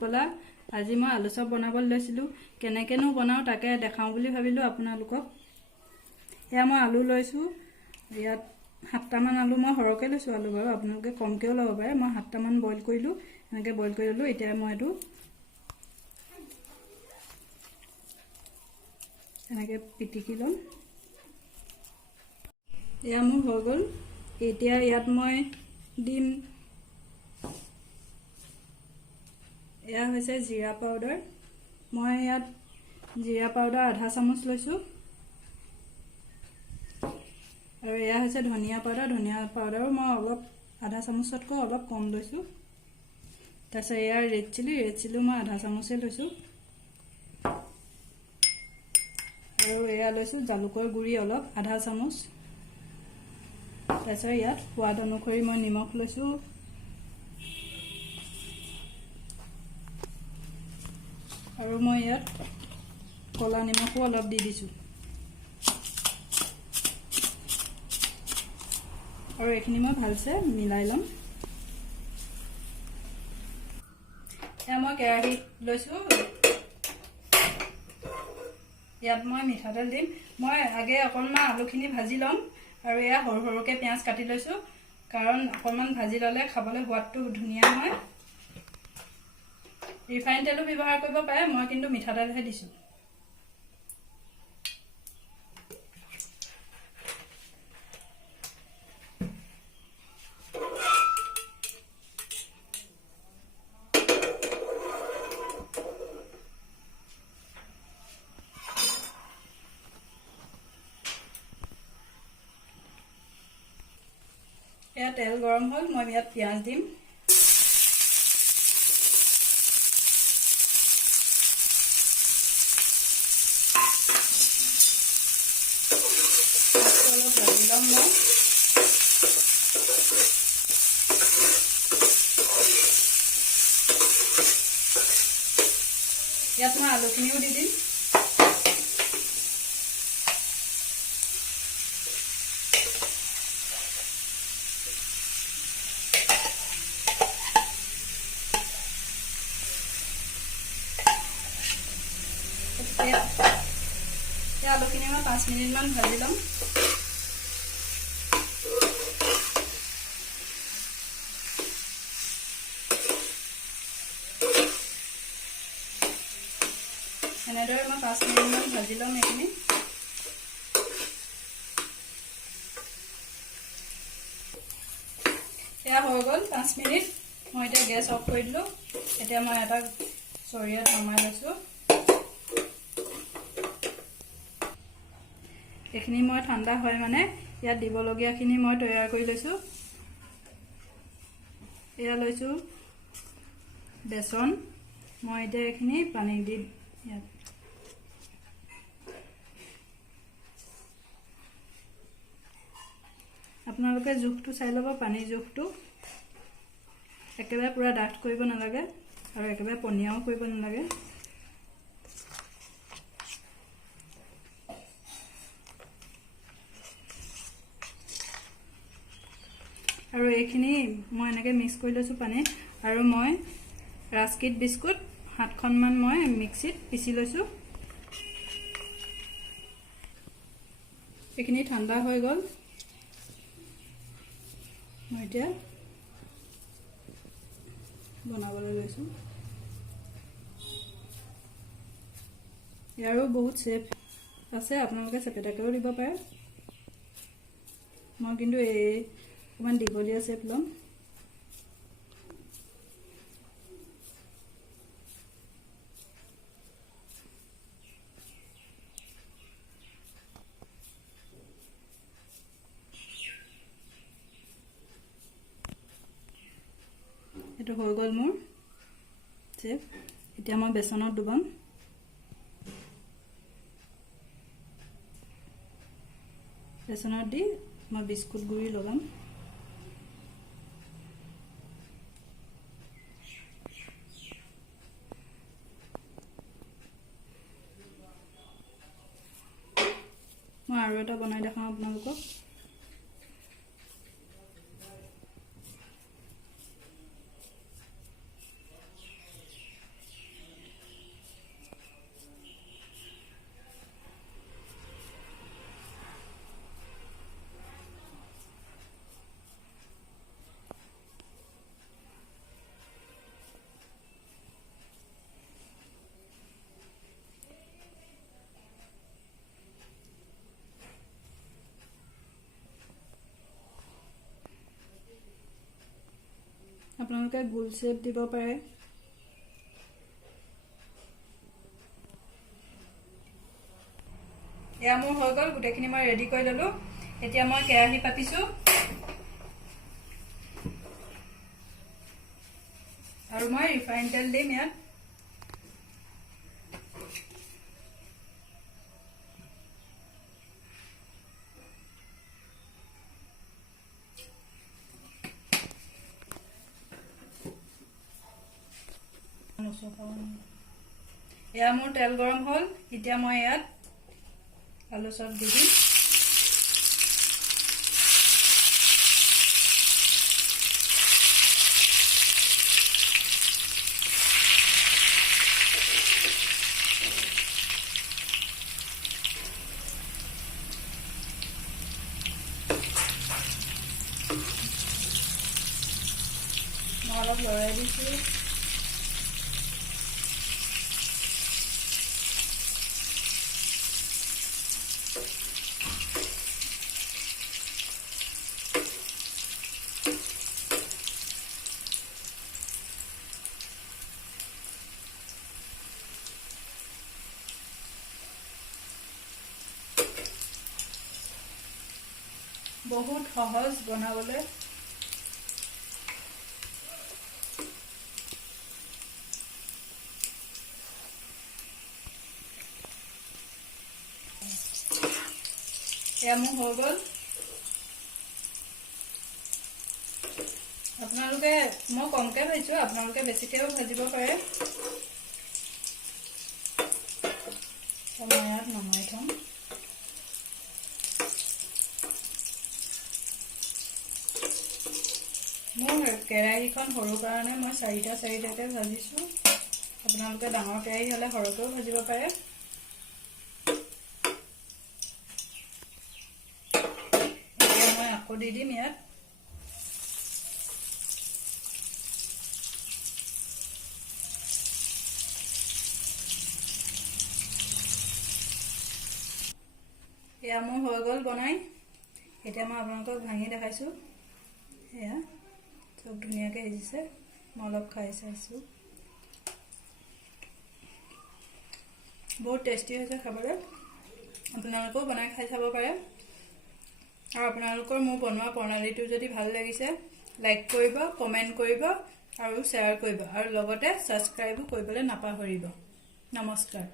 কলা আজি মই আলু চপ বনাবলৈ লৈছিলোঁ কেনেকেনো বনাও তাকে দেখাও বুলি ভাবিলোঁ আপোনালোকক এয়া মই আলু লৈছোঁ ইয়াত 7টামান আলু মই সৰহকৈ লৈছোঁ আলু বাৰু আপোনালোকে কমকৈও ল'ব পাৰে মই 7টামান বইল কৰিলোঁ এনেকৈ বইল কৰি ল'লোঁ এতিয়া মই এইটো এনেকৈ পিটিকি ল'ম এয়া মোৰ হৈ গ'ল এতিয়া ইয়াত মই দিম এয়া হৈছে জিৰা পাউডাৰ মই ইয়াত জিৰা পাউডাৰ আধা চামুচ লৈছোঁ আৰু এয়া হৈছে ধনিয়া পাউডাৰো মই অলপ আধা চামুচতকৈ অলপ কম লৈছোঁ তাৰপিছত এয়া ৰেড চিলি মই আধা চামুচে লৈছোঁ আৰু এয়া লৈছোঁ জালুকৰ গুড়ি অলপ আধা চামুচ তাৰপিছত ইয়াত সোৱাদ অনুসৰি মই নিমখ লৈছোঁ আৰু মই ইয়াত কলা নিমখো অলপ দি দিছোঁ আৰু এইখিনি মই ভালছে মিলাই ল'ম এয়া মই কেৰাহী লৈছোঁ ইয়াত মই মিঠাতেল দিম মই আগে অকণমান আলুখিনি ভাজি ল'ম আৰু এয়া সৰু সৰুকৈ পিঁয়াজ কাটি লৈছোঁ কাৰণ অকণমান ভাজি ল'লে খাবলৈ সোৱাদটো ধুনীয়া হয় ৰিফাইন তেলো ব্যৱহাৰ কৰিব পাৰে মই কিন্তু মিঠাতেলহে দিছোঁ এয়া তেল গৰম হ'ল মই ইয়াত পিঁয়াজ দিম অলপ ভাজি ল'ম মই ইয়াত মই আলুখিনিও দি দিম আলুখিনি মই 5 মিনিটমান ভাজি ল'ম এনেদৰে মই 5 মিনিটমান ভাজি ল'ম এইখিনি এয়া হৈ গ'ল 5 মিনিট মই এতিয়া গেছ অফ কৰি দিলোঁ এতিয়া মই এটা চৰিয়াত নমাই লৈছোঁ এইখিনি মই ঠাণ্ডা হয় মানে ইয়াত দিবলগীয়াখিনি মই তৈয়াৰ কৰি লৈছোঁ এয়া লৈছোঁ বেচন মই এতিয়া এইখিনি পানী দি ইয়াত আপোনালোকে জোখটো চাই ল'ব পানীৰ জোখটো একেবাৰে পুৰা ডাঠ কৰিব নালাগে আৰু একেবাৰে পনীয়াও কৰিব নালাগে আৰু এইখিনি মই এনেকৈ মিক্স কৰি লৈছোঁ পানীত আৰু মই ৰাস্কিট বিস্কুট 7খনমান মই মিক্সিত পিচি লৈছোঁ এইখিনি ঠাণ্ডা হৈ গ'ল মই এতিয়া বনাবলৈ লৈছোঁ ইয়াৰো বহুত চেপ আছে আপোনালোকে চেপেটাকেও দিব পাৰে মই কিন্তু এই অকণমান দীঘলীয়া চেপ ল'ম এইটো হৈ গ'ল মোৰ চেপ এতিয়া মই বেচনত ডুবাম বেচনত দি মই বিস্কুট গুড়ি লগাম মই আৰু এটা বনাই দেখাম আপোনালোকক আপোনালোকে গোল শেপ দিব পাৰে। এয়া মোৰ হৈ গ'ল, গোটেইখিনি মই ৰেডি কৰি ললো। এতিয়া মই কেৰাহী পাতিছো আৰু মই ৰিফাইন তেল দিম ইয়াত। এয়া মোৰ তেল গৰম হ'ল। এতিয়া মই ইয়াত আলু চপ দি দিম। মই অলপ লৰাই দিছো। বহুত সহজ বনাবলৈ। এয়া মোৰ হৈ গ'ল। আপোনালোকে, মই কমকে ভাজিছো, আপোনালোকে বেছিকেও ভাজিব পাৰে। মই ইয়াত নমাই থম। মোৰ কেৰাহীখন সৰু কাৰণে মই চাৰিটাকে ভাজিছো। আপোনালোকে ডাঙৰ কেৰাহী হ'লে সৰহকৈও ভাজিব পাৰে। এতিয়া মই আকৌ দি দিম ইয়াত। এয়া মোৰ হৈ গ'ল বনাই। এতিয়া মই আপোনালোকক ভাঙি দেখাইছো। এয়া চব ধুনীয়াকৈ সিজিছে। মই অলপ খাই চাইছো। বহুত টেষ্টি হৈছে খাবলৈ। আপোনালোকেও বনাই খাই চাব পাৰে। আৰু আপোনালোকৰ মোৰ বনোৱা প্ৰণালীটো যদি ভাল লাগিছে, লাইক কৰিব, কমেণ্ট কৰিব আৰু শ্বেয়াৰ কৰিব, আৰু লগতে ছাবস্ক্ৰাইবো কৰিবলৈ নাপাহৰিব। নমস্কাৰ।